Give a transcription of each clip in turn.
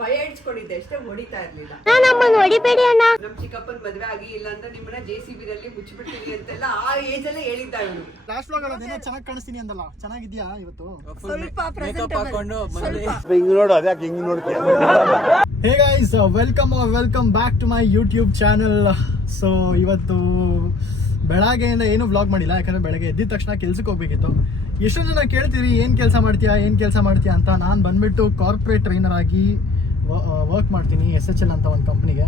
ಭಯ ಇಡ್ಸ್ಕೊಂಡಿದ್ದೆ ಅಷ್ಟೇ, ಹೊಡಿತಾ ಇರ್ಲಿಲ್ಲ. ನಮ್ ಚಿಕ್ಕಪ್ಪನ್ ಮದ್ವೆ ಆಗಿ ಇಲ್ಲ ಅಂದ್ರೆ ನಿಮ್ಮನ್ನ JCB ನಲ್ಲಿ ಮುಚ್ಚಿಬಿಡ್ತೀನಿ ಅಂತೆಲ್ಲ ಆ ಏಜ್ ಅಲ್ಲೇ ಹೇಳಿದ್ದ ಇವನು. ಲಾಸ್ಟ್ ವ್ಲಾಗ್ ಅಲ್ಲ ದಿನ ಚೆನ್ನಾಗಿ ಕಾಣಿಸ್ತೀನಿ ಅಂದಲ್ಲ, ಚೆನ್ನಾಗಿದ್ಯಾ ಇವತ್ತು? ಸ್ವಲ್ಪ ಹಾಕೊಂಡು hey guys, welcome back to my YouTube channel. So ಇವತ್ತು ಬೆಳಗ್ಗೆಯಿಂದ ಏನು ವ್ಲಾಗ್ ಮಾಡಿಲ್ಲ, ಯಾಕಂದ್ರೆ ಬೆಳಗ್ಗೆ ಎದ್ದಿದ ತಕ್ಷಣ ಕೆಲ್ಸಕ್ಕೆ ಹೋಗ್ಬೇಕಿತ್ತು. ಎಷ್ಟೊಂದು ಜನ ಕೇಳ್ತೀರಿ ಏನು ಕೆಲಸ ಮಾಡ್ತೀಯಾ ಅಂತ. ನಾನು ಬಂದ್ಬಿಟ್ಟು ಕಾರ್ಪೊರೇಟ್ ಟ್ರೈನರ್ ಆಗಿ ವರ್ಕ್ ಮಾಡ್ತೀನಿ SHL ಅಂತ ಒಂದು ಕಂಪ್ನಿಗೆ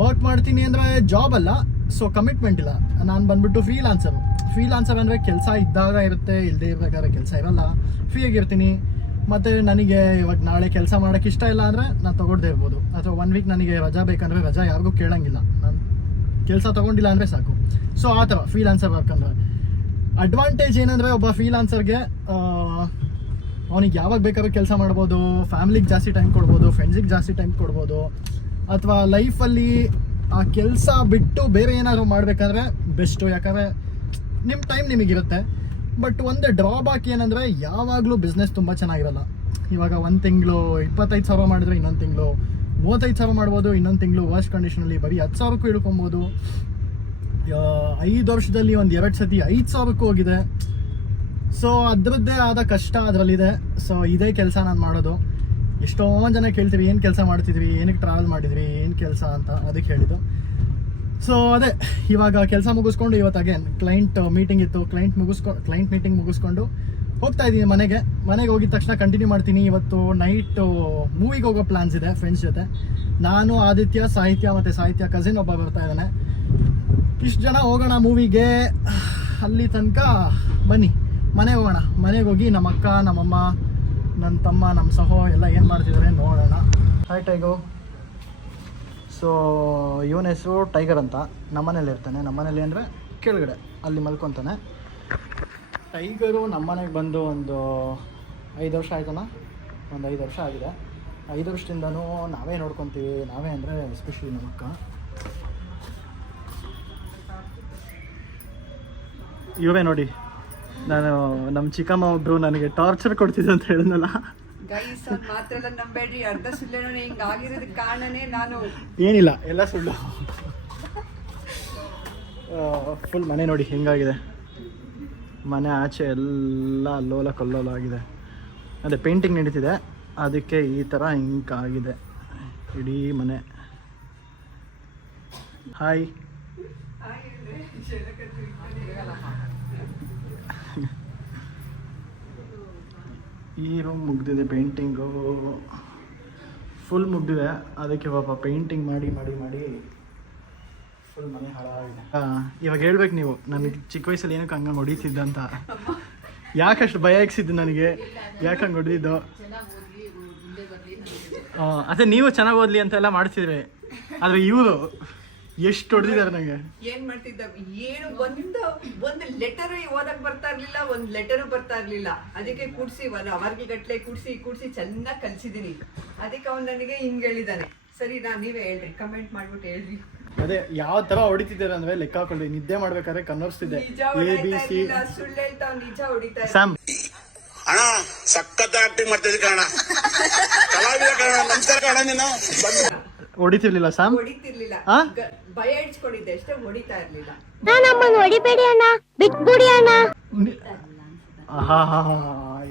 ವರ್ಕ್ ಮಾಡ್ತೀನಿ. ಅಂದರೆ ಜಾಬ್ ಅಲ್ಲ, ಸೊ ಕಮಿಟ್ಮೆಂಟ್ ಇಲ್ಲ. ನಾನು ಬಂದ್ಬಿಟ್ಟು ಫ್ರೀಲಾನ್ಸರ್ ಅಂದರೆ ಕೆಲಸ ಇದ್ದಾಗ ಇರುತ್ತೆ, ಇಲ್ಲದೆ ಇರಬೇಕಾದ್ರೆ ಕೆಲಸ ಇರಲ್ಲ, ಫ್ರೀಯಾಗಿರ್ತೀನಿ. ಮತ್ತು ನನಗೆ ಇವಾಗ ನಾಳೆ ಕೆಲಸ ಮಾಡೋಕ್ಕೆ ಇಷ್ಟ ಇಲ್ಲ ಅಂದರೆ ನಾನು ತೊಗೊಳ್ದೇ ಇರ್ಬೋದು, ಅಥವಾ 1 ವೀಕ್ ನನಗೆ ರಜಾ ಬೇಕಂದರೆ ರಜಾ ಯಾರಿಗೂ ಕೇಳೋಂಗಿಲ್ಲ, ನಾನು ಕೆಲಸ ತೊಗೊಂಡಿಲ್ಲ ಅಂದರೆ ಸಾಕು. ಸೊ ಆ ಥರ ಫ್ರೀಲಾನ್ಸರ್ ವರ್ಕ್ ಅಂದರೆ ಅಡ್ವಾಂಟೇಜ್ ಏನಂದರೆ, ಒಬ್ಬ ಫ್ರೀಲಾನ್ಸರ್ಗೆ ಅವನಿಗೆ ಯಾವಾಗ ಬೇಕಾದ್ರೂ ಕೆಲಸ ಮಾಡ್ಬೋದು, ಫ್ಯಾಮಿಲಿಗೆ ಜಾಸ್ತಿ ಟೈಮ್ ಕೊಡ್ಬೋದು, ಫ್ರೆಂಡ್ಸಿಗೆ ಜಾಸ್ತಿ ಟೈಮ್ ಕೊಡ್ಬೋದು, ಅಥವಾ ಲೈಫಲ್ಲಿ ಆ ಕೆಲಸ ಬಿಟ್ಟು ಬೇರೆ ಏನಾದರೂ ಮಾಡಬೇಕಾದ್ರೆ ಬೆಸ್ಟು, ಯಾಕಂದರೆ ನಿಮ್ಮ ಟೈಮ್ ನಿಮಗಿರುತ್ತೆ. ಬಟ್ ಒಂದು ಡ್ರಾಬ್ಯಾಕ್ ಏನಂದರೆ, ಯಾವಾಗಲೂ ಬಿಸ್ನೆಸ್ ತುಂಬ ಚೆನ್ನಾಗಿರಲ್ಲ. ಇವಾಗ ಒಂದು ತಿಂಗಳು 25,000 ಮಾಡಿದ್ರೆ ಇನ್ನೊಂದು ತಿಂಗಳು 35,000 ಮಾಡ್ಬೋದು, ಇನ್ನೊಂದು ತಿಂಗಳು ವರ್ಸ್ಟ್ ಕಂಡೀಷನಲ್ಲಿ ಬರೀ 10,000ಕ್ಕೂ ಇಳ್ಕೊಬೋದು. 5 ವರ್ಷದಲ್ಲಿ ಒಂದು 2 ಸತಿ 5,000ಕ್ಕೂ ಹೋಗಿದೆ. ಸೊ ಅದರದ್ದೇ ಆದ ಕಷ್ಟ ಅದರಲ್ಲಿದೆ. ಸೊ ಇದೇ ಕೆಲಸ ನಾನು ಮಾಡೋದು. ಎಷ್ಟೊಂದು ಜನ ಕೇಳ್ತೀವಿ ಏನು ಕೆಲಸ ಮಾಡ್ತಿದ್ವಿ, ಏನಕ್ಕೆ ಟ್ರಾವೆಲ್ ಮಾಡಿದ್ವಿ, ಏನು ಕೆಲಸ ಅಂತ, ಅದಕ್ಕೆ ಹೇಳಿದ್ದು. ಸೊ ಅದೇ ಇವಾಗ ಕೆಲಸ ಮುಗಿಸ್ಕೊಂಡು ಇವತ್ತು ಅಗೇನ್ ಕ್ಲೈಂಟ್ ಮೀಟಿಂಗ್ ಇತ್ತು, ಕ್ಲೈಂಟ್ ಮೀಟಿಂಗ್ ಮುಗಿಸ್ಕೊಂಡು ಹೋಗ್ತಾ ಇದ್ದೀನಿ ಮನೆಗೆ ಹೋಗಿದ ತಕ್ಷಣ ಕಂಟಿನ್ಯೂ ಮಾಡ್ತೀನಿ. ಇವತ್ತು ನೈಟ್ ಮೂವಿಗೆ ಹೋಗೋ ಪ್ಲಾನ್ಸ್ ಇದೆ ಫ್ರೆಂಡ್ಸ್ ಜೊತೆ. ನಾನು, ಆದಿತ್ಯ, ಸಾಹಿತ್ಯ ಕಸಿನ್ ಒಬ್ಬ ಬರ್ತಾ ಇದ್ದಾನೆ. ಇಷ್ಟು ಜನ ಹೋಗೋಣ ಮೂವಿಗೆ. ಅಲ್ಲಿ ತನಕ ಬನ್ನಿ ಮನೆಗೆ ಹೋಗೋಣ. ಮನೆಗೆ ಹೋಗಿ ನಮ್ಮ ಅಕ್ಕ, ನಮ್ಮಮ್ಮ, ನನ್ನ ತಮ್ಮ, ನಮ್ಮ ಸಹೋ ಎಲ್ಲ ಏನು ಮಾಡ್ತಿದ್ದಾರೆ ನೋಡೋಣ. ಹಾಯ್ ಟೈಗೋ. ಸೊ ಇವನ ಹೆಸರು ಟೈಗರ್ ಅಂತ. ನಮ್ಮನೇಲಿ ಇರ್ತಾನೆ. ನಮ್ಮನೇಲಿ ಅಂದರೆ ಕೆಳಗಡೆ ಅಲ್ಲಿ ಮಲ್ಕೊತಾನೆ. ಟೈಗರು ನಮ್ಮನೆಗೆ ಬಂದು ಒಂದು 5 ವರ್ಷ ಆಯ್ತಾನ, ಒಂದು 5 ವರ್ಷ ಆಗಿದೆ. 5 ವರ್ಷದಿಂದನೂ ನಾವೇ ನೋಡ್ಕೊತೀವಿ. ನಾವೇ ಅಂದರೆ ಎಸ್ಪೆಷಲಿ ನಮ್ಮ ಅಕ್ಕ. ಇವೇ ನೋಡಿ, ನಾನು ನಮ್ಮ ಚಿಕ್ಕಮ್ಮ ಒಬ್ಬರು ನನಗೆ ಟಾರ್ಚರ್ ಕೊಡ್ತಿದ್ದೆ ಅಂತ ಹೇಳಿದ್ನಲ್ಲ. ಗೈಸ್ ಮಾತ್ರ ನಂಬೇಡ್ರಿ, ಅರ್ಧ ಸುಳ್ಳು ಹಿಂಗ ಆಗಿರೋದಕ್ಕೆ ಕಾರಣನೇ ನಾನು. ಏನಿಲ್ಲ, ಎಲ್ಲ ಸುಳ್ಳು. ಫುಲ್ ಮನೆ ನೋಡಿ ಹೆಂಗಾಗಿದೆ. ಮನೆ ಆಚೆ ಎಲ್ಲ ಅಲ್ಲೋಲ ಕಲ್ಲೋಲ ಆಗಿದೆ. ಅದೇ ಪೇಂಟಿಂಗ್ ನಡೀತಿದೆ, ಅದಕ್ಕೆ ಈ ಥರ ಹಿಂಗಾಗಿದೆ ಇಡೀ ಮನೆ. ಹಾಯ್. ಈ ರೂಮ್ ಮುಗ್ದಿದೆ, ಪೇಂಟಿಂಗು ಫುಲ್ ಮುಗ್ದಿದೆ. ಅದಕ್ಕೆ ಪಾಪ ಪೇಂಟಿಂಗ್ ಮಾಡಿ ಫುಲ್ ಮನೆ ಹಾಳಾಗಿದೆ. ಇವಾಗ ಹೇಳ್ಬೇಕು ನೀವು, ನನಗೆ ಚಿಕ್ಕ ವಯಸ್ಸಲ್ಲಿ ಏನಕ್ಕೆ ಹಂಗೆ ಹೊಡಿತಿದ್ದ ಅಂತ. ಯಾಕಷ್ಟು ಭಯ ಇಕ್ಸಿದ್ದು ನನಗೆ, ಯಾಕೆ ಹಂಗೆ ಹೊಡೆದಿದ್ದು. ಅದೇ ನೀವು ಚೆನ್ನಾಗಿ ಓದಲಿ ಅಂತೆಲ್ಲ ಮಾಡ್ತಿದ್ರೆ, ಆದರೆ ಇವರು ಎಷ್ಟು ಹೊಡೆದಿದ್ದಾರೆ ನನಗೆ. ಏನ್ ಮಾಡ್ತಿದ್ದ, ಏನು ಒಂದು ಲೆಟರ್ ಓದಕ್ ಬರ್ತಾ ಇರ್ಲಿಲ್ಲ, ಒಂದು ಲೆಟರ್ ಬರ್ತಾ ಇರ್ಲಿಲ್ಲ. ಅದಕ್ಕೆ ಕೂಡ್ಸಿ ಅವರ್ಗೆ ಗಟ್ಲೆ ಕೂಡ್ಸಿ ಚೆನ್ನಾಗಿ ಕಲ್ಸಿದೀನಿ. ಅದಕ್ಕೆ ಅವ್ನು ನನಗೆ ಹಿಂಗ್ ಹೇಳಿದಾನೆ. ಸರಿ, ನೀವೇ ಹೇಳ್ರಿ, ಕಮೆಂಟ್ ಮಾಡ್ಬಿಟ್ಟು ಹೇಳ್ರಿ. ಅದೇ ಯಾವ ತರ ಹೊಡಿತಿದ್ದಾರೆ ಅಂದ್ರೆ ಲೆಕ್ಕ ಹಾಕೊಳ್ಳಿ. ನಿದ್ದೆ ಮಾಡ್ಬೇಕಾದ್ರೆ ಕನ್ನರ್ಸ್ತಿದ್ದೆ ABC. ಸುಳ್ಳು ಹೇಳ್ತಾವ್, ನಿಜ ಹೊಡಿತಾ ಸ್ಯಾಮ್ ಅಣ್ಣ ಸಖತ್ ಆಕ್ಟಿಂಗ್ ಮಾಡ್ತಿದ್ದೆ ಕಣ, ಕಲಾವಿದ ಕಣ, ನಮಸ್ಕಾರ ಕಣ. ನೀನು ಹೊಡಿತಿರ್ಲಿಲ್ಲ ಸ್ಯಾಮ್, ಹೊಡಿತಿರ್ಲಿಲ್ಲ, ಭಯ ಇಡ್ಸ್ಕೊಂಡಿದ್ದೆ ಅಷ್ಟೇ, ಹೊಡಿತಾ ಇರ್ಲಿಲ್ಲ.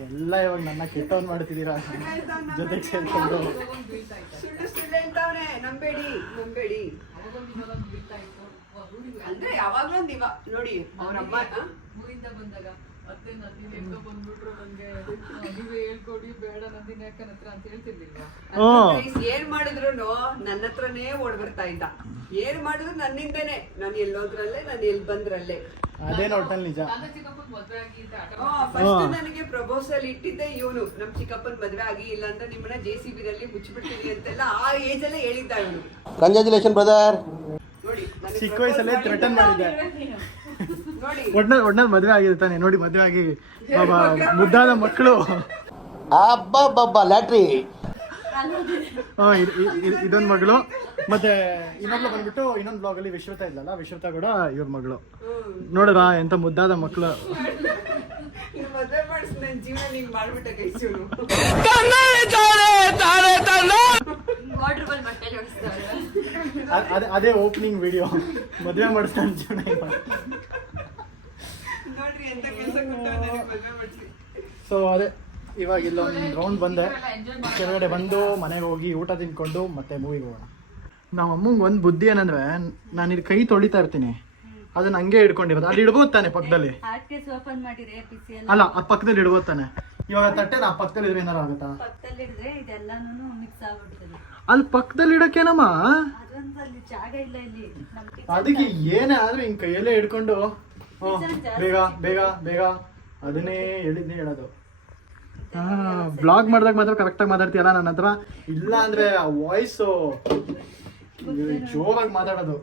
ಎಲ್ಲ ಇವಾಗ ನನ್ನ ಕೆಟ್ಟವನ್ ಮಾಡ್ತಿದ್ದೀರಾ ಜೊತೆಗೆ ಸೇರ್ಕೊಂಡು. ಸುಳ್ಳು ಹೇಳ್ತಾವ್ರೆ, ನಂಬೇಡಿ. ಅಂದ್ರೆ ಯಾವಾಗ್ಲೂ ನೋಡಿ ಅವ್ರ ಅಮ್ಮ ಊರಿಂದ ಬಂದಾಗ ಮತ್ತೆ ನಂದಿನಿ ಎಕ್ಕ ಬಂದ್ಬಿಟ್ರು, ನಂಗೆ ನೀವೇ ಹೇಳ್ಕೊಡಿ, ಬೇಡ ನಂದಿನಿ ಅಕ್ಕನ ಹತ್ರ ಅಂತ ಹೇಳ್ತಿರ್ಲಿಲ್ವಾ. ಏನ್ ಮಾಡಿದ್ರು ನನ್ನ ಹತ್ರನೇ ಓಡ್ ಬರ್ತಾ ಇದ್ದ. ಏನ್ ಮಾಡಿದ್ರು ನನ್ನಿಂದನೇ, ನಾನು ಎಲ್ಲೋದ್ರಲ್ಲೇ, ನಾನು ಎಲ್ಲಿ ಬಂದ್ರಲ್ಲೇ. ಅದೇ ನೋಟಲ್ ನಿಜ. ಫಸ್ಟ್ ನನಗೆ ಪ್ರಪೋಸಲ್ ಇಟ್ಟಿದ್ದೆ ಇವನು. ನಮ್ ಚಿಕ್ಕಪ್ಪನ್ ಮದ್ವೆ ಆಗಿ ಇಲ್ಲ ಅಂದ್ರೆ ನಿಮ್ಮನ್ನ JCB ನಲ್ಲಿ ಮುಚ್ಚಿಬಿಡ್ತೀನಿ ಅಂತೆಲ್ಲ ಆ ಏಜ್ ಅಲ್ಲೇ ಹೇಳಿದ್ದ ಇವನು. Congratulation brother. ನೋಡಿ ಚಿಕ್ಕ ವಯಸ್ಸಲ್ಲೇ ಥ್ರೆಟನ್ ಮಾಡಿದ್ದೆ. ನೋಡಿ ಒಟ್ನಲ್ಲಿ ಮದುವೆ ಆಗಿದೆ ತಾನೆ. ನೋಡಿ ಮದುವೆ ಆಗಿ ಮುದ್ದಾದ ಮಕ್ಕಳು. ಅಬ್ಬಬ್ಬಬ್ಬ ಲ್ಯಾಟ್ರಿ. ಇದೊಂದು ಮಗಳು. ಮತ್ತೆ ಇನ್ನೊಬ್ಳು ಬಂದ್ಬಿಟ್ಟು ಇನ್ನೊಂದು ಬ್ಲಾಗಲ್ಲಿ ವಿಶ್ವತಾ ಇದ್ಲಲ್ಲ, ವಿಶ್ವತಾ ಕೂಡ ಇವ್ರ ಮಗಳು. ನೋಡ್ರ ಎಂತ ಮುದ್ದಾದ ಮಕ್ಕಳು. ಮದುವೆ ಮಾಡಿಸಿ ನನ್ನ ಜೀವನ ನೀನ್ ಮಾಡ್ಬಿಟ್ಟೆ ಕೈ. ಅದೇ ಓಪನಿಂಗ್ ವಿಡಿಯೋ. ಮದುವೆ ಮಾಡಿಸ್ತಾನೆ ಜನ ನೋಡ್ರಿ ಎಂತ ಕೆಲಸ ಕೊಟ್ಟವ್ರೆ ಮದುವೆ ಮಾಡಿಸಿ. ಸೊ ಅದೇ ಇವಾಗ ಇಲ್ಲೊಂದು ರೌಂಡ್ ಬಂದೆ, ಕೆಳಗಡೆ ಬಂದು ಮನೆಗೆ ಹೋಗಿ ಊಟ ತಿನ್ಕೊಂಡು ಮತ್ತೆ ಮೂವಿಗೆ ಹೋಗೋಣ. ನಮ್ಮ ಅಮ್ಮಂಗೆ ಒಂದು ಬುದ್ಧಿ ಏನಂದ್ರೆ, ನಾನು ಇದು ಕೈ ತೊಳಿತಾ ಇರ್ತೀನಿ, ಅದನ್ನ ಹಂಗೆ ಇಟ್ಕೊಂಡಿರೋದು. ಅಲ್ಲಿ ಇಡ್ಬೋದು ತಾನೆ ಪಕ್ಕದಲ್ಲಿ? ಅಲ್ಲ, ಆ ಪಕ್ಕದಲ್ಲಿ ಇಡ್ಬೋದು ತಾನೆ. ಇವಾಗ ತಟ್ಟೆ ಆ ಪಕ್ಕದಲ್ಲಿ ಇದ್ರೆ ಏನಾರು ಆಗುತ್ತಾ? ಅಲ್ಲಿ ಪಕ್ಕದಲ್ಲಿ ಇಡಕ್ಕೇನಮ್ಮ? ಅದಕ್ಕೆ ಏನೇ ಆದ್ರೂ ಹಿಂಗ್ ಕೈಯಲ್ಲೇ ಹಿಡ್ಕೊಂಡು ಬೇಗ ಬೇಗ ಬೇಗ ಅದನ್ನೇ ಹೇಳೋದು. ಬ್ಲಾಗ್ ಮಾಡಿದಾಗ ಮಾತ್ರ ಕರೆಕ್ಟಾಗಿ ಮಾತಾಡ್ತೀಯಲ್ಲ ನನ್ನ ಹತ್ರ, ಇಲ್ಲ ಅಂದ್ರೆ ಆ ವಾಯ್ಸು ಜೋರಾಗಿ ಮಾತಾಡೋದು.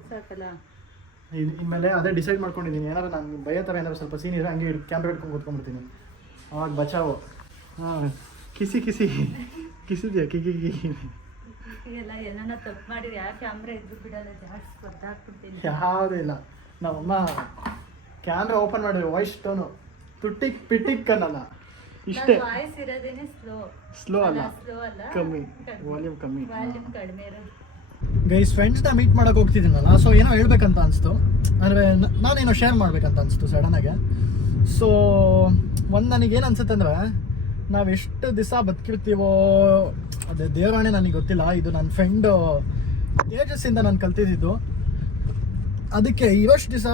ಇನ್ಮೇಲೆ ಅದೇ ಡಿಸೈಡ್ ಮಾಡ್ಕೊಂಡಿದ್ದೀನಿ, ಏನಾರು ನಾನು ಭಯ ಥರ ಏನಾದ್ರು ಸ್ವಲ್ಪ ಸೀನ್ ಇದ್ರೆ ಹಂಗೆ ಕ್ಯಾಮ್ರಾ ಹಿಡ್ಕೊಂಡು ಕೂತ್ಕೊಂಡ್ಬಿಡ್ತೀನಿ, ಅವಾಗ ಬಚಾವು. ಹಾಂ, ಕಿಸಿ ಕಿಸಿ ಕಿಸಿದ್ಯಾ ಕಿಕಿ ಯಾವುದೂ ಇಲ್ಲ. ನಮ್ಮಮ್ಮ ಕ್ಯಾಮ್ರಾ ಓಪನ್ ಮಾಡಿದ್ರೆ ವಾಯ್ಸ್ ಟೋನು ತುಟ್ಟಿಕ್ ಪಿಟ್ಟಿಕ್ ಅನ್ನಲ್ಲ, ಇಷ್ಟೇ. ಸ್ಲೋ ಅಲ್ಲ, ಕಮ್ಮಿ ವಾಲ್ಯೂಮ್ ಕಮ್ಮಿ. ಗೈಸ್, ಫ್ರೆಂಡ್ಸ್ನ ಮೀಟ್ ಮಾಡಕ್ಕೆ ಹೋಗ್ತಿದ್ದೀನಲ್ಲ, ಸೊ ಏನೋ ಹೇಳ್ಬೇಕಂತ ಅನಿಸ್ತು, ಅಂದರೆ ನಾನೇನೋ ಶೇರ್ ಮಾಡ್ಬೇಕಂತ ಅನಿಸ್ತು ಸಡನ್ನಾಗೆ. ಸೊ ನನಗೇನು ಅನ್ಸುತ್ತೆ ಅಂದರೆ, ನಾವು ಎಷ್ಟು ದಿವಸ ಬದುಕಿರ್ತೀವೋ ಅದೇ ದೇವರಾಣೆ ನನಗೆ ಗೊತ್ತಿಲ್ಲ. ಇದು ನನ್ನ ಫ್ರೆಂಡು ತೇಜಸ್ಸಿಂದ ನಾನು ಕಲ್ತಿದ್ದು. ಅದಕ್ಕೆ ಇವಷ್ಟು ದಿವಸ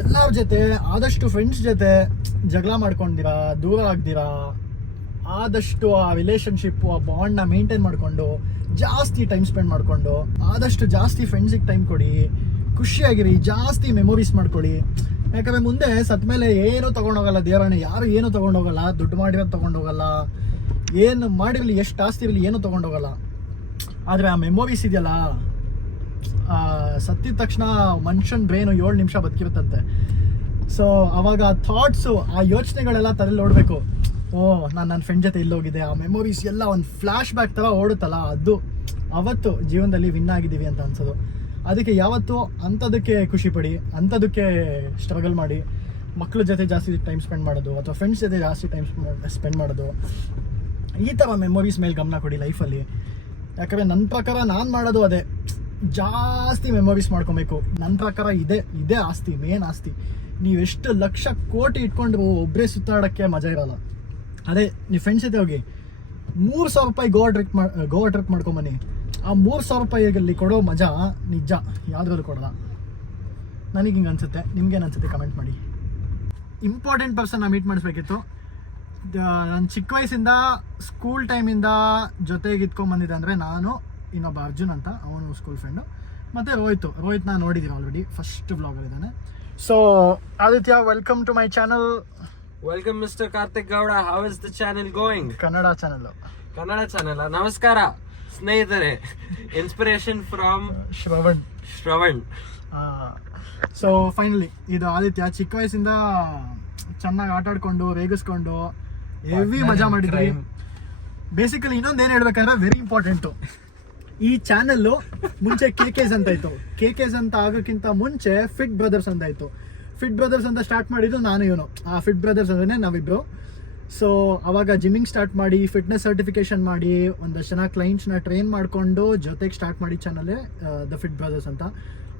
ಎಲ್ಲರ ಜೊತೆ ಆದಷ್ಟು ಫ್ರೆಂಡ್ಸ್ ಜೊತೆ ಜಗಳ ಮಾಡ್ಕೊಂಡಿರಾ, ದೂರ ಆಗ್ದಿರಾ, ಆದಷ್ಟು ಆ ರಿಲೇಷನ್ಶಿಪ್ಪು ಆ ಬಾಂಡ್ನ ಮೇಂಟೈನ್ ಮಾಡಿಕೊಂಡು ಜಾಸ್ತಿ ಟೈಮ್ ಸ್ಪೆಂಡ್ ಮಾಡಿಕೊಂಡು ಆದಷ್ಟು ಜಾಸ್ತಿ ಫ್ರೆಂಡ್ಸಿಗೆ ಟೈಮ್ ಕೊಡಿ, ಖುಷಿಯಾಗಿರಿ, ಜಾಸ್ತಿ ಮೆಮೊರೀಸ್ ಮಾಡ್ಕೊಳ್ಳಿ. ಯಾಕಂದರೆ ಮುಂದೆ ಸತ್ತ ಮೇಲೆ ಏನೂ ತೊಗೊಂಡೋಗಲ್ಲ ದೇವರಾಣೆ, ಯಾರು ಏನೂ ತೊಗೊಂಡೋಗಲ್ಲ, ದುಡ್ಡು ಮಾಡಿರೋದು ತೊಗೊಂಡೋಗಲ್ಲ, ಏನು ಮಾಡಿರಲಿ, ಎಷ್ಟು ಆಸ್ತಿ ಇರಲಿ, ಏನೂ ತೊಗೊಂಡೋಗಲ್ಲ. ಆದರೆ ಆ ಮೆಮೊರೀಸ್ ಇದೆಯಲ್ಲ, ಸತ್ತಿದ ತಕ್ಷಣ ಮನುಷ್ಯನ ಬ್ರೈನು 7 ನಿಮಿಷ ಬದುಕಿರುತ್ತಂತೆ. ಸೊ ಅವಾಗ ಆ ಥಾಟ್ಸು, ಆ ಯೋಚನೆಗಳೆಲ್ಲ ತಲೆಯಲ್ಲಿ ಓಡಬೇಕು. ನಾನು ನನ್ನ ಫ್ರೆಂಡ್ ಜೊತೆ ಇಲ್ಲೋಗಿದ್ದೆ, ಆ ಮೆಮೊರೀಸ್ ಎಲ್ಲ ಒಂದು ಫ್ಲ್ಯಾಶ್ ಬ್ಯಾಕ್ ಥರ ಓಡುತ್ತಲ್ಲ, ಅದು ಅವತ್ತು ಜೀವನದಲ್ಲಿ ವಿನ್ ಆಗಿದ್ದೀವಿ ಅಂತ ಅನ್ಸೋದು. ಅದಕ್ಕೆ ಯಾವತ್ತೂ ಅಂಥದಕ್ಕೆ ಖುಷಿ ಪಡಿ, ಅಂಥದಕ್ಕೆ ಸ್ಟ್ರಗಲ್ ಮಾಡಿ, ಮಕ್ಕಳ ಜೊತೆ ಜಾಸ್ತಿ ಟೈಮ್ ಸ್ಪೆಂಡ್ ಮಾಡೋದು ಅಥವಾ ಫ್ರೆಂಡ್ಸ್ ಜೊತೆ ಜಾಸ್ತಿ ಟೈಮ್ ಸ್ಪೆಂಡ್ ಮಾಡೋದು, ಈ ಥರ ಮೆಮೊರೀಸ್ ಮೇಲೆ ಗಮನ ಕೊಡಿ ಲೈಫಲ್ಲಿ. ಯಾಕಂದರೆ ನನ್ನ ಪ್ರಕಾರ ನಾನು ಮಾಡೋದು ಅದೇ, ಜಾಸ್ತಿ ಮೆಮೊರೀಸ್ ಮಾಡ್ಕೊಬೇಕು. ನನ್ನ ಪ್ರಕಾರ ಇದೇ ಆಸ್ತಿ, ಮೇನ್ ಆಸ್ತಿ. ನೀವೆಷ್ಟು ಲಕ್ಷ ಕೋಟಿ ಇಟ್ಕೊಂಡು ಒಬ್ಬರೇ ಸುತ್ತಾಡೋಕ್ಕೆ ಮಜಾ ಇರೋಲ್ಲ. ಅದೇ ನೀವು ಫ್ರೆಂಡ್ಸ್ ಜೊತೆ ಹೋಗಿ 3,000 ರೂಪಾಯಿ ಗೋವಾ ಟ್ರಿಪ್ ಮಾಡ್ಕೊಂಬನ್ನಿ, ಆ 3,000 ರೂಪಾಯಿಯಲ್ಲಿ ಕೊಡೋ ಮಜಾ ನಿಜ ಯಾವುದ್ರಲ್ಲೂ ಕೊಡಲ್ಲ. ನನಗೆ ಹಿಂಗೆ ಅನಿಸುತ್ತೆ, ನಿಮ್ಗೇನು ಅನಿಸುತ್ತೆ ಕಮೆಂಟ್ ಮಾಡಿ. ಇಂಪಾರ್ಟೆಂಟ್ ಪರ್ಸನ್ನ ಮೀಟ್ ಮಾಡಿಸ್ಬೇಕಿತ್ತು. ನಾನು ಚಿಕ್ಕ ವಯಸ್ಸಿಂದ ಸ್ಕೂಲ್ ಟೈಮಿಂದ ಜೊತೆಗೆ ಇಟ್ಕೊಂಡ್ಬಂದಿದ್ದೆ ಅಂದರೆ ನಾನು, ಇನ್ನೊಬ್ಬ ಅರ್ಜುನ್ ಅಂತ, ಅವನು ಸ್ಕೂಲ್ ಫ್ರೆಂಡು, ಮತ್ತು ರೋಹಿತ್ನ ನೋಡಿದ್ದೀವಿ ಆಲ್ರೆಡಿ, ಫಸ್ಟ್ ವ್ಲಾಗಲ್ಲಿದ್ದಾನೆ. So Aditya, welcome to my channel. Welcome mister Karthik Gowda. How is the channel going? Kannada channel. ನಮಸ್ಕಾರ ಸ್ನೇಹಿತರೆ. Inspiration from Shravan. So finally ಇದು ಆದಿತ್ಯ ಚಿಕ್ಕ ವಯಸ್ಸಿಂದ ಚೆನ್ನಾಗಿ ಆಟ ಆಡ್ಕೊಂಡು ರೇಗಿಸ್ಕೊಂಡು ಹೆವಿ ಮಜಾ ಮಾಡಿದ್ವಿ. ಬೇಸಿಕಲಿ ಇನ್ನೊಂದು ಏನು ಹೇಳ್ಬೇಕಂದ್ರೆ, ವೆರಿ ಇಂಪಾರ್ಟೆಂಟು, ಈ ಚಾನಲ್ಲು ಮುಂಚೆ KKs ಅಂತ ಇತ್ತು. KKs ಅಂತ ಆಗೋಕ್ಕಿಂತ ಮುಂಚೆ ಫಿಟ್ ಬ್ರದರ್ಸ್ ಅಂತ ಇತ್ತು. ಫಿಟ್ ಬ್ರದರ್ಸ್ ಅಂತ ಸ್ಟಾರ್ಟ್ ಮಾಡಿದ್ದು ನಾನು, ಇವನು. ಆ ಫಿಟ್ ಬ್ರದರ್ಸ್ ಅಂದ್ರೆ ನಾವಿಬ್ರು. ಸೊ ಅವಾಗ ಜಿಮ್ಮಿಂಗ್ ಸ್ಟಾರ್ಟ್ ಮಾಡಿ, ಫಿಟ್ನೆಸ್ ಸರ್ಟಿಫಿಕೇಶನ್ ಮಾಡಿ, ಒಂದಷ್ಟು ಜನ ಕ್ಲೈಂಟ್ಸ್ನ ಟ್ರೈನ್ ಮಾಡಿಕೊಂಡು ಜೊತೆಗೆ ಸ್ಟಾರ್ಟ್ ಮಾಡಿ ಚಾನಲ್ಲೇ ದ ಫಿಟ್ ಬ್ರದರ್ಸ್ ಅಂತ.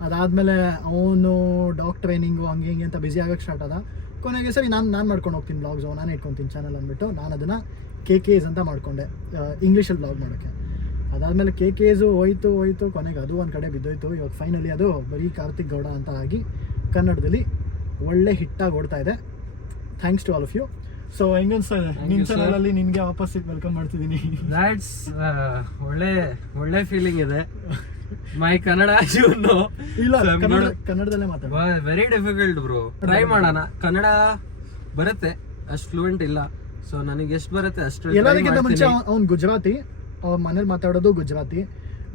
ಅದಾದಮೇಲೆ ಅವನು ಡಾಗ್ ಟ್ರೈನಿಂಗು ಹಂಗೆ ಹಿಂಗೆ ಅಂತ ಬ್ಯುಸಿ ಆಗೋಕ್ಕೆ ಸ್ಟಾರ್ಟ್ ಆದ. ಕೊನೆಗೆ ಸರಿ ನಾನು ಮಾಡ್ಕೊಂಡು ಹೋಗ್ತೀನಿ ಬ್ಲಾಗ್ಸು, ನಾನೇ ಇಟ್ಕೊತೀನಿ ಚಾನಲ್ ಅಂದ್ಬಿಟ್ಟು ನಾನು ಅದನ್ನು KKs ಅಂತ ಮಾಡಿಕೊಂಡೆ, ಇಂಗ್ಲೀಷಲ್ಲಿ ಬ್ಲಾಗ್ ಮಾಡೋಕ್ಕೆ. ಅದಾದಮೇಲೆ KKs ಹೋಯ್ತು, ಕೊನೆಗೆ ಅದು ಒಂದು ಕಡೆ ಬಿದ್ದೋಯ್ತು. ಇವಾಗ ಫೈನಲಿ ಅದು ಬರೀ ಕಾರ್ತಿಕ್ ಗೌಡ ಅಂತ ಆಗಿ ಕನ್ನಡದಲ್ಲಿ ಒಳ್ಳೆ ಹಿಟ್ಟಾಗಿ ಓಡ್ತಾ ಇದೆ. Thanks to all of you. So ಹೆಂಗನ್ಸ್ತಾ ಇದೆ ನಿನ್ನ ಚಾನಲಲ್ಲಿ ನಿನಗೆ ವಾಪಸ್ ವೆಲ್ಕಮ್ ಮಾಡ್ತಿದ್ದೀನಿ? ದಟ್ಸ್ ಒಳ್ಳೆ ಫೀಲಿಂಗ್ ಇದೆ. ಮೈ ಕನ್ನಡ ಇಲ್ಲ, ಕನ್ನಡದಲ್ಲೇ ಮಾತಾಡ. Very difficult bro. ಟ್ರೈ ಮಾಡೋಣ. ಕನ್ನಡ ಬರುತ್ತೆ, ಅಷ್ಟು ಫ್ಲೂಯೆಂಟ್ ಇಲ್ಲ. ಸೊ ನನಗೆ ಎಷ್ಟು ಬರುತ್ತೆ ಅಷ್ಟು. ಎಲ್ಲದಕ್ಕಿಂತ ಮುಂಚೆ ಅವ್ನು ಗುಜರಾತಿ, ಅವ್ರ ಮನೇಲಿ ಮಾತಾಡೋದು ಗುಜರಾತಿ.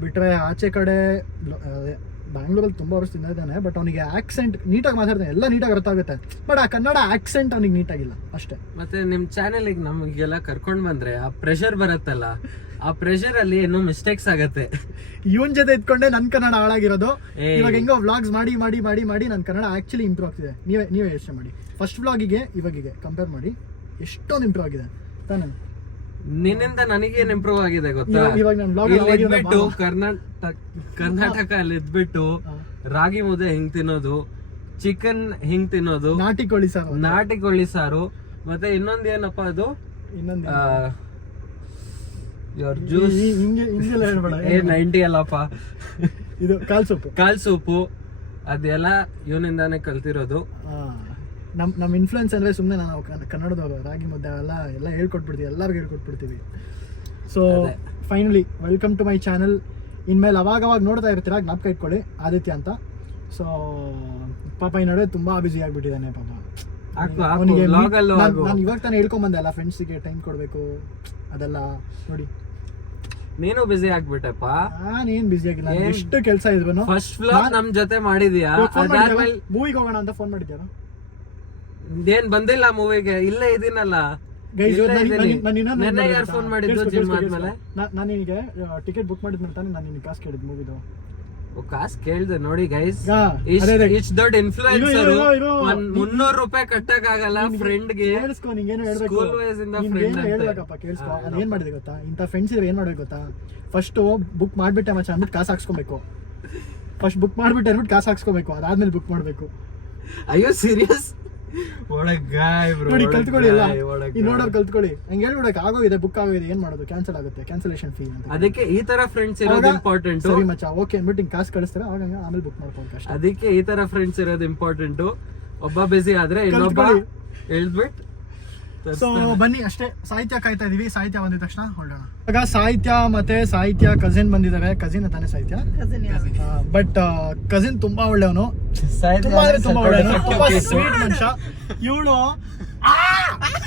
ಬಿಟ್ಟರೆ ಆಚೆ ಕಡೆ ಬ್ಯಾಂಗ್ಳೂರಲ್ಲಿ ತುಂಬ ವರ್ಷದಿಂದ ಇದ್ದಾನೆ. ಬಟ್ ಅವನಿಗೆ ಆಕ್ಸೆಂಟ್ ನೀಟಾಗಿ ಮಾತಾಡ್ತಾನೆ, ಎಲ್ಲ ನೀಟಾಗಿ ಅರ್ಥ ಆಗುತ್ತೆ. ಬಟ್ ಆ ಕನ್ನಡ ಆಕ್ಸೆಂಟ್ ಅವನಿಗೆ ನೀಟಾಗಿಲ್ಲ ಅಷ್ಟೇ. ಮತ್ತೆ ನಿಮ್ಮ ಚಾನೆಲ್ಗೆ ನಮಗೆಲ್ಲ ಕರ್ಕೊಂಡು ಬಂದ್ರೆ ಆ ಪ್ರೆಷರ್ ಬರುತ್ತಲ್ಲ, ಆ ಪ್ರೆಷರ್ ಅಲ್ಲಿ ಏನೋ ಮಿಸ್ಟೇಕ್ಸ್ ಆಗತ್ತೆ. ಇವನ್ ಜೊತೆ ಇದ್ಕೊಂಡೆ ನನ್ನ ಕನ್ನಡ ಹಾಳಾಗಿರೋದು. ಇವಾಗ ಹೆಂಗೋ ವ್ಲಾಗ್ಸ್ ಮಾಡಿ ಮಾಡಿ ಮಾಡಿ ಮಾಡಿ ನನ್ನ ಕನ್ನಡ ಆಕ್ಚುಲಿ ಇಂಪ್ರೂವ್ ಆಗ್ತಿದೆ. ನೀವೇ ಯೋಚನೆ ಮಾಡಿ, ಫಸ್ಟ್ ವ್ಲಾಗಿಗೆ ಇವಾಗಿಗೆ ಕಂಪೇರ್ ಮಾಡಿ ಎಷ್ಟೊಂದು ಇಂಪ್ರೂವ್ ಆಗಿದೆ ತಾನೇ? ನಿನ್ನಿಂದ ನನಗೇನ್ ಇಂಪ್ರೂವ್ ಆಗಿದೆ ಗೊತ್ತಾ? ಇವಾಗ ನಾನು vlog ಇಲ್ಲಿ ಅಲ್ಲಿ ಇದ್ಬಿಟ್ಟು ಕರ್ನಾಟಕ ಅಲ್ಲಿ ಇದ್ಬಿಟ್ಟು ರಾಗಿ ಮುದ್ದೆ ಹಿಂಗ್ ತಿನ್ನೋದು, ಚಿಕನ್ ಹಿಂಗ್ ತಿನ್ನೋದು, ನಾಟಿ ಕೋಳಿ ಸಾರು, ನಾಟಿ ಕೋಳಿ ಸಾರು, ಮತ್ತೆ ಇನ್ನೊಂದ್ ಏನಪ್ಪ ಅದು ಇನ್ನೊಂದು ಜ್ಯೂಸ್ ಹಿಂಗೆಲ್ಲ ಹೇಳ್ಬೇಡ. 90 ಅಲ್ಲಪ್ಪ, ಇದು ಕಾಲ್ ಸೂಪು ಅದೆಲ್ಲ ಇವನಿಂದಾನೆ ಕಲ್ತಿರೋದು. ನಮ್ಮ ಇನ್ಫ್ಲುಯೆನ್ಸ್ ಅಂದ್ರೆ ಸುಮ್ಮನೆ ನಾವು ಕನ್ನಡದವರು ರಾಗಿ ಮುದ್ದೆ ಎಲ್ಲ ಹೇಳ್ಕೊಟ್ಬಿಡ್ತೀವಿ, ಎಲ್ಲರಿಗೂ ಹೇಳ್ಕೊಟ್ಬಿಡ್ತೀವಿ. So finally welcome to my channel. ಇನ್ಮೇಲೆ ಅವಾಗ ನೋಡ್ತಾ ಇರ್ತೀರಾ, ಜ್ಞಾಪಕ ಇಟ್ಕೊಳ್ಳಿ, ಆದಿತ್ಯ ಅಂತ. ಸೊ ಪಾಪ ಈ ನಡುವೆ ತುಂಬಾ ಬ್ಯುಸಿ ಆಗ್ಬಿಟ್ಟಿದ್ದಾನೆ ಪಾಪ. ನಾನು ಇವಾಗ ತಾನೇ ಹೇಳ್ಕೊಂಬಂದೆ ಅಲ್ಲ, ಫ್ರೆಂಡ್ಸಿಗೆ ಟೈಮ್ ಕೊಡ್ಬೇಕು ಅದೆಲ್ಲ ನೋಡಿ. ನೀನು ಬಿಸಿ ಆಗ್ಬಿಟ್ಟಪ್ಪ. ನಾನೇನ್ ಬಿಸಿ ಆಗಿಲ್ಲ, ಎಷ್ಟು ಕೆಲಸ ಇದ್ರೂ. ಫಸ್ಟ್ ವ್ಲಾಗ್ ನಮ್ ಜೊತೆ ಮಾಡಿದ್ಯಾ? ಮೂವಿಗೆ ಹೋಗೋಣ ಅಂತ ಫೋನ್ ಮಾಡಿದ್ಯಾರ? ಏನ್ ಬಂದಿಲ್ಲ ಮೂವಿಗೆ, ಇಲ್ಲೇ ಇದೀನಲ್ಲ. ಯಾರು ಫೋನ್ ಮಾಡಿದ್ದು ಜಿಮ್ ಆದ್ಮೇಲೆ? ನಾನು ನಿನಗೆ ಟಿಕೆಟ್ ಬುಕ್ ಮಾಡಿದ್ಮೇಲೆ ತಾನೇ ನಾನು ನಿನಗೆ ಕಾಸು ಕೇಳಿದ್ ಮೂವಿದು. ಕಾಸು ಕೇಳ್ದೆ ನೋಡಿ ಗೈಸ್, ಇಷ್ಟು ದೊಡ್ಡ ಇನ್ಫ್ಲುಯೆನ್ಸರ್ 300 ರೂಪಾಯಿ ಕಟ್ಟಕ್ ಆಗಲ್ಲ ಫ್ರೆಂಡ್ಗೆ. ಕೇಳಿಸ್ಕೊ, ನಿಂಗೇನು ಹೇಳ್ಬೇಕು, ಹೇಳ್ಬೇಕಪ್ಪ, ಕೇಳಿಸ್ಕೊ. ನಾನು ಏನ್ ಮಾಡಿದೆ ಗೊತ್ತಾ, ಇಂಥ ಫ್ರೆಂಡ್ಸ್ ಇದ್ರೆ ಏನ್ ಮಾಡ್ಬೇಕು ಗೊತ್ತಾ, ಫಸ್ಟ್ ಬುಕ್ ಮಾಡ್ಬಿಟ್ಟೆ ಮಚ್ಚ ಅಂದ್ಬಿಟ್ಟು ಕಾಸು ಹಾಕ್ಸ್ಕೊಬೇಕು. ಫಸ್ಟ್ ಬುಕ್ ಮಾಡ್ಬಿಟ್ಟೆ ಅಂದ್ಬಿಟ್ಟು ಕಾಸು ಹಾಕ್ಸ್ಕೊಬೇಕು, ಅದಾದ್ಮೇಲೆ ಬುಕ್ ಮಾಡ್ಬೇಕು. ಅಯ್ಯೋ ಸೀರಿಯಸ್? ನೋಡಿ ಕಲ್ತ್ಕೊಳ್ಳಿ, ಎಲ್ಲ ನೋಡೋರು ಕಲ್ತ್ಕೊಳ್ಳಿ. ಹಂಗೆ ಹೇಳ್ಬಿಡಕ್ಕೆ ಆಗೋಗಿದೆ, ಬುಕ್ ಆಗೋಗಿದೆ, ಏನ್ ಮಾಡೋದು, ಕ್ಯಾನ್ಸಲ್ ಆಗುತ್ತೆ, ಕ್ಯಾನ್ಸಲೇಷನ್ ಫೀ ಅಂತ. ಅದಕ್ಕೆ ಈ ತರ ಫ್ರೆಂಡ್ಸ್ ಇರೋದು ಇಂಪಾರ್ಟೆಂಟ್. ಸರಿ ಮಚ್ಚ ಓಕೆ ಅಂದ್ಬಿಟ್ಟು ಹಿಂಗೆ ಕಾಸು ಕಳಿಸ್ತಾರೆ, ಆಗ ಆಮೇಲೆ ಬುಕ್ ಮಾಡ್ಕೊಂಡು ಅಷ್ಟೇ. ಅದಕ್ಕೆ ಈ ತರ ಫ್ರೆಂಡ್ಸ್ ಇರೋದು ಇಂಪಾರ್ಟೆಂಟ್. ಒಬ್ಬ ಬಿಸಿ ಆದ್ರೆ ಇನ್ನೊಬ್ಬ ಹೇಳ್ಬಿಟ್ಟು. ಸೊ ಬನ್ನಿ ಅಷ್ಟೇ, ಸಾಹಿತ್ಯ ಕಾಯ್ತಾ ಇದೀವಿ. ಸಾಹಿತ್ಯ ಬಂದಿದ ತಕ್ಷಣ ಹೊರಡೋಣ. ಇವಾಗ ಸಾಹಿತ್ಯ ಕಸಿನ್ ಬಂದಿದ್ದಾರೆ. ಕಸಿನ್ ತಾನೇ ಸಾಹಿತ್ಯ, ಬಟ್ ಕಸಿನ್ ತುಂಬಾ ಒಳ್ಳೆಯವನು, ತುಂಬಾ ಒಳ್ಳೆಯವನು, ತುಂಬಾ ಸ್ವೀಟ್ ಮನುಷ್ಯ ಇವನು.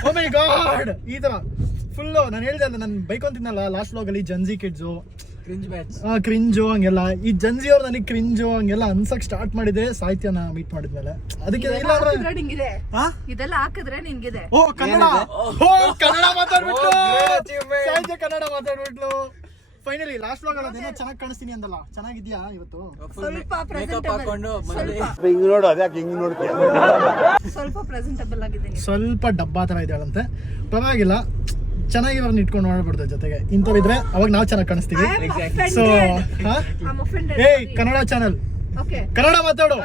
ಓ ಮೈ ಗಾಡ್, ಈ ತರ ಫುಲ್ ನಾನು ಹೇಳಿದೆ ಅಲ್ಲ, ನಾನು ಬೈಕೊಂತಿದ್ನಲ್ಲ ಲಾಸ್ಟ್ ವ್ಲಾಗ್ ಅಲ್ಲಿ, ಜನ್ಜಿ ಕಿಡ್ಸು ಕ್ರಿಂಜು ಹಂಗೆಲ್ಲ. ಈ ಜನ್ಜಿ ಅವ್ರು ನನಗೆ ಕ್ರಿಂಜು ಹಂಗೆಲ್ಲ ಅನ್ಸಕ್ ಸ್ಟಾರ್ಟ್ ಮಾಡಿದೆ ಸಾಹಿತ್ಯನ ಮೀಟ್ ಮಾಡಿದ್ಮೇಲೆ. ಅದಕ್ಕೆ ಇದೆಲ್ಲ ಹಾಕಿದ್ರೆ ನಿನ್ಗಿದೆ. ಓ ಕನ್ನಡ ಮಾತಾಡ್ಬಿಟ್ಲು, ಸಾಹಿತ್ಯ ಕನ್ನಡ ಮಾತಾಡ್ಬಿಟ್ಲು. ಫೈನಲಿ ಲಾಸ್ಟ್ ವ್ಲಾಗ್ ಅಲ್ಲ, ಏನೋ ಚೆನ್ನಾಗಿ ಕಾಣಿಸ್ತೀನಿ ಅಂದಲ್ಲ, ಚೆನ್ನಾಗಿದ್ಯಾ ಇವತ್ತು? ಸ್ವಲ್ಪ ಪ್ರೆಸೆಂಟಬಲ್ ಆಗಿದ್ದೀನಿ, ಸ್ವಲ್ಪ ಡಬ್ಬಾ ತರ ಇದ್ದಾಳಂತೆ. ಪರವಾಗಿಲ್ಲ, ಚೆನ್ನಾಗಿ ಅವ್ರನ್ನ ಇಟ್ಕೊಂಡು ಮಾಡ್ಬಿಡ್ದು ಜೊತೆಗೆ. ಇಂಥವಿದ್ರೆ ಅವಾಗ ನಾವು ಚೆನ್ನಾಗಿ ಕಾಣಿಸ್ತೀವಿ. ಸೊ ಕನ್ನಡ ಚಾನಲ್, ಕನ್ನಡ ಮಾತಾಡು,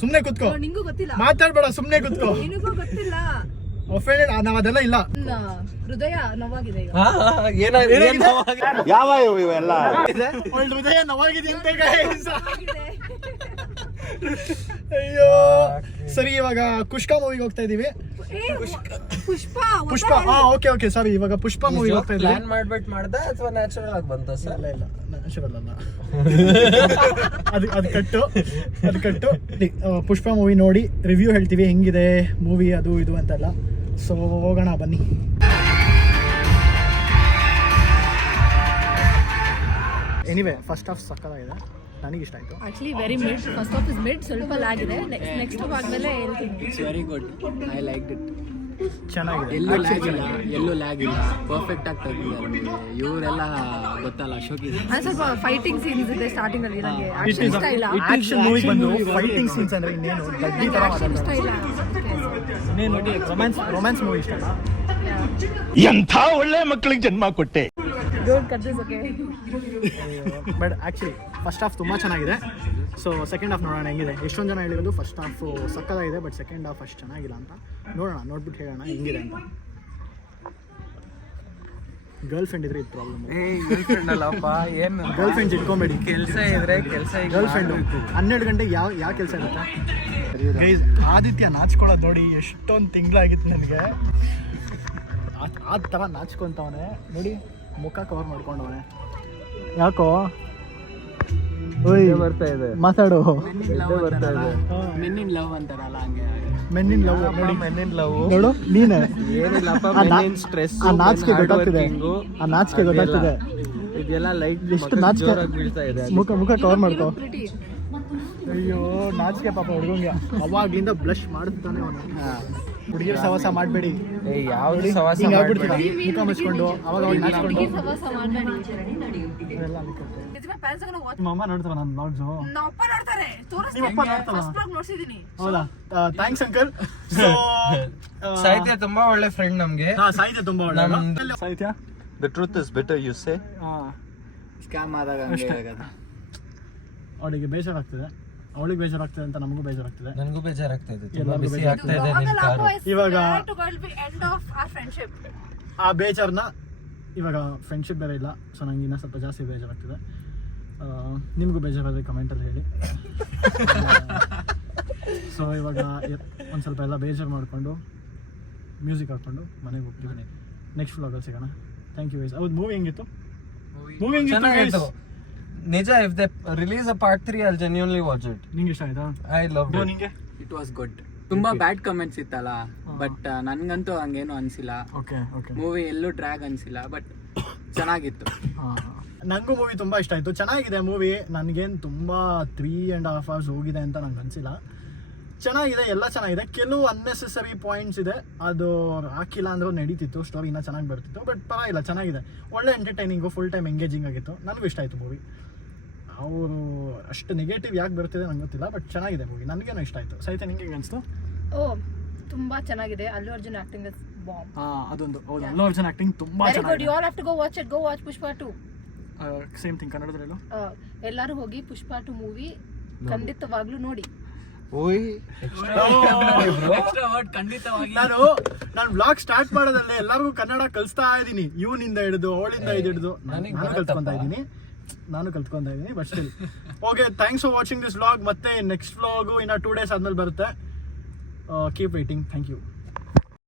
ಸುಮ್ನೆ ಕುತ್ಕೋ, ಮಾತಾಡ್ಬೇಡ, ಸುಮ್ನೆ ಕುತ್ಕೋ. ನಾವ್ ಅದೆಲ್ಲ ಇಲ್ಲ. ಹೃದಯ ನೋವಾಗಿದೆ, ಯಾವ ಇವೆಲ್ಲ ಹೃದಯ ನೋವಾಗಿದೆ ಅಂತ. ಅಯ್ಯೋ ಸರಿ, ಇವಾಗ ಪುಷ್ಪ ಮೂವಿಗೆ ಹೋಗ್ತಾ ಇದೀವಿ. ಪುಷ್ಪ ಓಕೆ ಸಾರಿ, ಇವಾಗ ಪುಷ್ಪ ಮೂವಿಗೆ ಹೋಗ್ತಾ ಇದೀವಿ. ಪ್ಲಾನ್ ಮಾಡ್ಬಿಟ್ಟು ಮಾಡ್ದ ಅಥವಾ ನ್ಯಾಚುರಲ್ ಆಗಿ ಬಂತ ಸರ್? ಇಲ್ಲ ನ್ಯಾಚುರಲ್ ಅಲ್ಲ, ಅದು ಕಟ್ಟು. ಪುಷ್ಪ ಮೂವಿ ನೋಡಿ ರಿವ್ಯೂ ಹೇಳ್ತೀವಿ, ಹೆಂಗಿದೆ ಮೂವಿ ಅದು ಇದು ಅಂತೆಲ್ಲ. ಸೊ ಹೋಗೋಣ ಬನ್ನಿ. ಎನಿವೆ ಫಸ್ಟ್ ಹಾಫ್ ಸಕ್ಕತ್ತಾಗಿದೆ, ನನಗೆ ಇಷ್ಟ ಆಯ್ತು. Actually very mid, first half is mid, ಸ್ವಲ್ಪ ಲ್ಯಾಗ್ ಇದೆ. ನೆಕ್ಸ್ಟ್ ಹಾಫ್ ಆದ್ಮೇಲೆ ಹೇಳ್ತೀನಿ. It's very good, I liked it. ಚೆನ್ನಾಗಿದೆ, ಎಲ್ಲೂ ಲ್ಯಾಗ್ ಇಲ್ಲ, ಪರ್ಫೆಕ್ಟ್ ಆಗಿ ತೆಗೆದಿದ್ದಾರೆ. ಇವರೆಲ್ಲ ಗೊತ್ತಲ್ಲ, ಅಶೋಕ್ ಸ್ವಲ್ಪ ಫೈಟಿಂಗ್ ಸೀನ್ಸ್ ಇದೆ ಸ್ಟಾರ್ಟಿಂಗ್ ಅಲ್ಲಿ, ನನಗೆ ಇಷ್ಟ ಇಲ್ಲ. ಆಕ್ಷನ್ ಮೂವಿ ಬಂದು ಫೈಟಿಂಗ್ ಸೀನ್ಸ್ ಅಂದ್ರೆ ಇನ್ನೇನು ಗಡ್ಡಿ ತರ ಇಷ್ಟ ಇಲ್ಲ. ಇನ್ನೇನು ರೊಮ್ಯಾನ್ಸ್ ಮೂವಿ ಇಷ್ಟ ಅಲ್ಲ? ಎಂಥ ಒಳ್ಳೆ ಮಕ್ಕಳಿಗೆ ಜನ್ಮ ಕೊಟ್ಟೆ. ಬಟ್ ಆ್ಯಕ್ಚುಲಿ ಫಸ್ಟ್ ಹಾಫ್ ತುಂಬ ಚೆನ್ನಾಗಿದೆ. ಸೊ ಸೆಕೆಂಡ್ ಹಾಫ್ ನೋಡೋಣ ಹೆಂಗಿದೆ. ಎಷ್ಟೊಂದು ಜನ ಹೇಳಿರೋದು ಫಸ್ಟ್ ಹಾಫ್ ಸಕ್ಕತ್ತಾಗಿದೆ, ಬಟ್ ಸೆಕೆಂಡ್ ಹಾಫ್ ಅಷ್ಟು ಚೆನ್ನಾಗಿಲ್ಲ ಅಂತ. ನೋಡೋಣ, ನೋಡ್ಬಿಟ್ಟು ಹೇಳೋಣ ಹೆಂಗಿದೆ ಅಂತ. ಗರ್ಲ್ ಫ್ರೆಂಡ್ ಇದ್ರೆ ಇದು ಪ್ರಾಬ್ಲಮ್. ಗರ್ಲ್ ಫ್ರೆಂಡ್ಸ್ ಇಟ್ಕೊಂಬೇಡಿ, ಕೆಲಸ ಇದ್ರೆ ಕೆಲಸ. ಗರ್ಲ್ ಫ್ರೆಂಡು 12 ಗಂಟೆಗೆ ಯಾವ ಕೆಲಸ ಇರುತ್ತೆ? ಆದಿತ್ಯ ನಾಚ್ಕೊಳ್ಳೋದು ನೋಡಿ ಎಷ್ಟೊಂದು ತಿಂಗಳಾಗಿತ್ತು ನನಗೆ. ಆ ಥರ ನಾಚ್ಕೊಂತವನೆ ನೋಡಿ, ಮುಖ ಕವರ್ ಮಾಡ್ಕೊಂಡವನೆ. ಯಾಕೋ ಬರ್ತಾ ಇದೆ, ಮಾತಾಡು. ಮೆನ್ ಇನ್ ಲವ್ ಅಂತಾರಲ್ಲ, ಹಂಗೆ ಮೆನ್ ಇನ್ ಲವ್ ನೋಡಿ, ಮೆನ್ ಇನ್ ಲವ್ ನೋಡು ನೀನೆ. ಏನಿಲ್ಲಪ್ಪ, ಸ್ಟ್ರೆಸ್, ಆ ನಾಚಿಕೆ ಗೊತ್ತಾಗ್ತಿದೆ, ಆ ನಾಚಿಕೆ ಗೊತ್ತಾಗ್ತಿದೆ. ಇದೆಲ್ಲ ಲೈಟ್ ಎಷ್ಟು ನಾಚಿಕೆ ಬೀಳ್ತಾ ಇದೆ. ಮುಖ ಕವರ್ ಮಾಡ್ಕೋ. ಅಯ್ಯೋ ನಾಚಿಕೆ ಪಾಪ ಹುಡುಗಂಗೆ, ಅವಾಗ್ಲಿಂದ ಬ್ಲಶ್ ಮಾಡುತ್ತಾನೆ ಅವನು. ಹುಡುಗಿರ್ ಸವಾಸ ಮಾಡಬೇಡಿ. ಯಾವ್ದು ಸವಾಸ ಹಿಂಗ್ ಮಾಡ್ಬೇಡಿ. ಆಗ್ಬಿಡ್ತೀರಾ ಮುಖ ಮುಚ್ಕೊಂಡು ಅವಾಗ ಅವಾಗ ನಾಚ್ಕೊಂಡು ಸವಾಸ ಮಾಡ್ಬೇಡಿ. ಅದೆಲ್ಲ ಅನ್ಕೊಳ್ತೆ. It's my parents are gonna watch. ನಿಮ್ಮ ಅಮ್ಮ ನೋಡ್ತಾರ ನನ್ನ ಬ್ಲಾಗ್ಸ್? ನಮ್ಮಪ್ಪ ನೋಡ್ತಾರೆ. ನಿಮ್ಮ ಅಪ್ಪ ನೋಡ್ತಾರಾ? ಫಸ್ಟ್ ಬ್ಲಾಗ್ ನೋಡ್ಸಿದೀನಿ. ಹೌದಾ? Thanks uncle. ಸೊ ಸಾಹಿತ್ಯ ತುಂಬಾ ಒಳ್ಳೆ ಫ್ರೆಂಡ್ ನಮ್ಗೆ. ಸಾಹಿತ್ಯ ತುಂಬಾ ಒಳ್ಳೆ ಸಾಹಿತ್ಯ. The truth is bitter, you say. Scam ಆದಾಗ ಅವಳಿಗೆ ಬೇಜಾರಾಗ್ತದೆ, ಅವಳಿಗೆ ಬೇಜಾರಾಗ್ತದೆ ಅಂತ ನಮಗೂ ಬೇಜಾರಾಗ್ತದೆ. ನನಗೂ ಬೇಜಾರಾಗ್ತಾ ಇದೆ, ತುಂಬಾ ಎಲ್ಲರಿಗೂ ಬಿಸಿ ಆಗ್ತಾ ಇದೆ ನಿನ್ ಕಾರು. ಇವಾಗ End of our friendship. ಆ ಬೇಜಾರನ್ನ ಇವಾಗ ಫ್ರೆಂಡ್ಶಿಪ್ ಬೇರೆ ಇಲ್ಲ, ಸೊ ನಂಗೆ ಇನ್ನೂ ಸ್ವಲ್ಪ ಜಾಸ್ತಿ ಬೇಜಾರಾಗ್ತದೆ. ನಿಮಗೂ ಬೇಜಾರಾದರೆ ಕಮೆಂಟಲ್ಲಿ ಹೇಳಿ. ಸೊ ಇವಾಗ ಒಂದು ಸ್ವಲ್ಪ ಎಲ್ಲ ಬೇಜಾರು ಮಾಡಿಕೊಂಡು ಮ್ಯೂಸಿಕ್ ಹಾಕ್ಕೊಂಡು ಮನೆಗೆ ಹೋಗ್ತೀವಿ. ನೆಕ್ಸ್ಟ್ ವ್ಲಾಗಲ್ಲಿ ಸಿಗೋಣ. Thank you guys. ಹೌದು, ಮೂವಿ ಹೆಂಗಿತ್ತು? ಮೂವಿ ಹೆಂಗಿತ್ತು ಚೆನ್ನಾಗಿತ್ತು ನಿಜ. If they release a part 3 I'll genuinely watch it. ನಿಂಗೆ ಇಷ್ಟ ಆಯ್ತಾ? I loved it. ನಿಂಗೆ? It was good. ತುಂಬಾ ಬ್ಯಾಡ್ ಕಮೆಂಟ್ಸ್ ಇತ್ತಲ್ಲ, ಬಟ್ ನನ್ಗಂತೂ ಹಂಗೇನು ಅನ್ಸಿಲ್ಲ. Okay okay. ಮೂವಿ ಎಲ್ಲೂ ಡ್ರ್ಯಾಗ್ ಅನ್ಸಿಲ್ಲ, ಬಟ್ ಚೆನ್ನಾಗಿತ್ತು. ನನಗೂ ಮೂವಿ ತುಂಬ ಇಷ್ಟ ಆಯಿತು. ಚೆನ್ನಾಗಿದೆ ಮೂವಿ. ನನಗೇನು ತುಂಬ 3.5 hours ಹೋಗಿದೆ ಅಂತ ನಂಗೆ ಅನಿಸಿಲ್ಲ. ಚೆನ್ನಾಗಿದೆ, ಎಲ್ಲ ಚೆನ್ನಾಗಿದೆ. ಕೆಲವು ಅನ್ನೆಸೆಸರಿ ಪಾಯಿಂಟ್ಸ್ ಇದೆ, ಅದು ಹಾಕಿಲ್ಲ ಅಂದರೂ ನಡೀತಿತ್ತು, ಸ್ಟೋರಿ ಇನ್ನೂ ಚೆನ್ನಾಗಿ ಬರ್ತಿತ್ತು. ಬಟ್ ಪರವಾಗಿಲ್ಲ, ಚೆನ್ನಾಗಿದೆ. ಒಳ್ಳೆ ಎಂಟರ್ಟೈನಿಂಗು, ಫುಲ್ ಟೈಮ್ ಎಂಗೇಜಿಂಗ್ ಆಗಿತ್ತು. ನನಗೂ ಇಷ್ಟ ಆಯಿತು ಮೂವಿ. ಅವರು ಅಷ್ಟು ನೆಗೆಟಿವ್ ಯಾಕೆ ಬರ್ತಿದೆ ನಂಗೆ ಗೊತ್ತಿಲ್ಲ, ಬಟ್ ಚೆನ್ನಾಗಿದೆ ಮೂವಿ. ನನಗೇನೋ ಇಷ್ಟ ಆಯಿತು. ಸಹಿತ ನಿಂಗೆ ಹೆಂಗೆ ಅನಿಸ್ತು? ತುಂಬಾ ಚೆನ್ನಾಗಿದೆ. ಅಲ್ಲು ಅರ್ಜುನ್ ಆಕ್ಟಿಂಗ್ ಇಸ್ ಬಾಂಬ್. ಅದೊಂದು ಹೌದು, ಅಲ್ಲು ಅರ್ಜುನ್ ಆಕ್ಟಿಂಗ್ ತುಂಬ ವೆರಿ ಗುಡ್. ಚೆನ್ನಾಗಿದೆ. You all have to go watch it. Go watch Pushpa 2. Same thing ಕನ್ನಡದಲ್ಲೂ ಎಲ್ಲರೂ ಹೋಗಿ ಪುಷ್ಪಾ 2 ಮೂವಿ ಖಂಡಿತವಾಗ್ಲೂ ನೋಡಿ. ಓಯ್ ಖಂಡಿತವಾಗಿ ನಾನು ವ್ಲಾಗ್ ಸ್ಟಾರ್ಟ್ ಮಾಡೋದಲ್ಲೇ ಎಲ್ಲರಿಗೂ ಕನ್ನಡ ಕಲಿಸ್ತಾ ಇದ್ದೀನಿ. ಇವನಿಂದ ಹಿಡಿದು ಅವಳಿಂದ ಹಿಡಿದು ನಾನು ಕಲ್ತ್ಕೊಂತ ಇದ್ದೀನಿ. But still okay. Thanks for watching this vlog. ಮತ್ತೆ ನೆಕ್ಸ್ಟ್ ವ್ಲಾಗು ಇನ್ನು 2 days ಆದ್ಮೇಲೆ ಬರುತ್ತೆ. Keep waiting. Thank you.